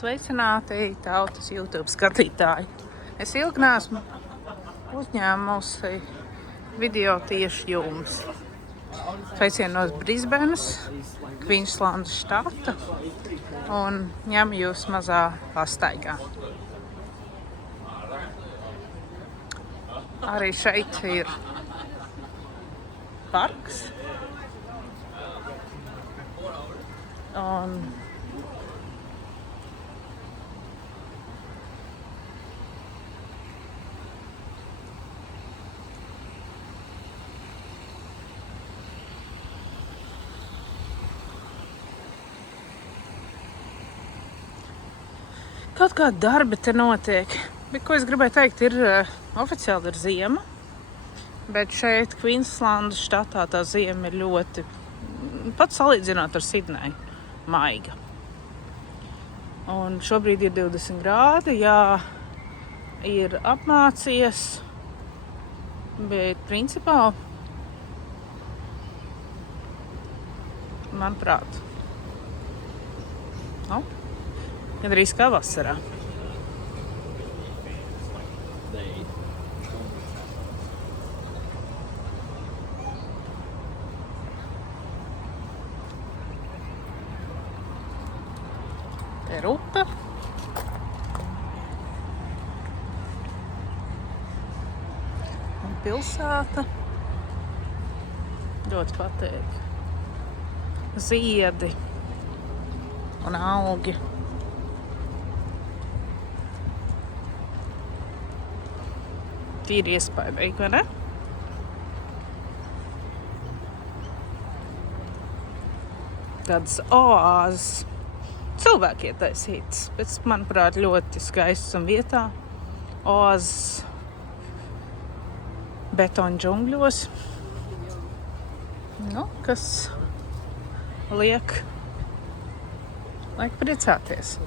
Sveicināti tautas YouTube skatītāji. Es ilgi neesmu uzņēmusi video tieši jums. Sveicienu no Brisbenas, Kvīnslandas štata un ņemu jūs mazā pastaigā. Arī šeit ir parks. Un kaut kāda darba te notiek. Bet, ko es gribēju teikt, oficiāli ir ziema, bet šeit Kvīnslandas štatā tā ziema ir ļoti, pat salīdzinot ar Sidneju, maiga. Un šobrīd ir 20 grādi, jā, ir apmācies, bet principā, manuprāt, gandrīz kā vasarā. Te ir upe. Un pilsēta. Ļoti patīk. Ziedi un augi. Tīri iespaidīgi, vai ne? Tādas oāzes. Cilvēki ietaisītas, bet, manuprāt, ļoti skaists un vietā. Oāzes betona džungļos. Kas liek priecāties.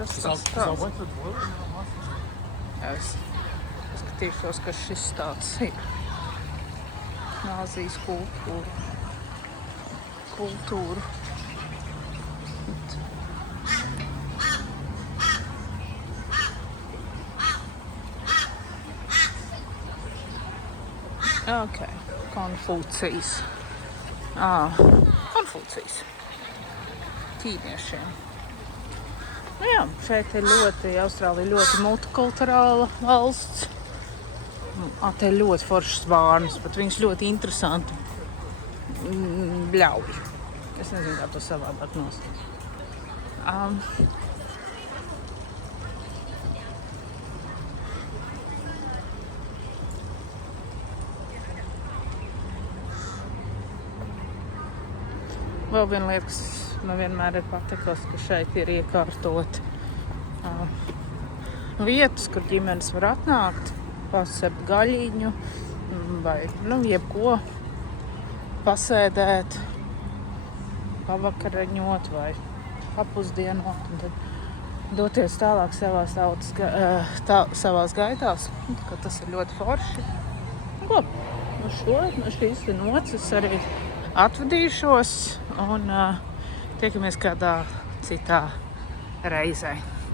Kas tas tāds? Es skatīšos, kas šis tāds ir. Āzijas kultūru. Ok, Konfūcijs. Konfūcijs. Ķīniešiem. Jā, šeit ir Austrālija ļoti multikulturāla valsts. Te ir ļoti foršas vārnas, bet viņas ļoti interesanti bļauj. Es nezinu, kā to savādāk nosaukt. Vēl viena lieta, kas man vienmēr ir patikusi, ka šeit ir iekārtoti vietas, kur ģimenes var atnākt, pasept gaļiņu vai jebko pasēdēt, pavakaraņot vai papusdienot un tad doties tālāk savās gaitās. Tas ir ļoti forši. No šīs nocis arī atvadīšos un tiekamies kādā citā reizē.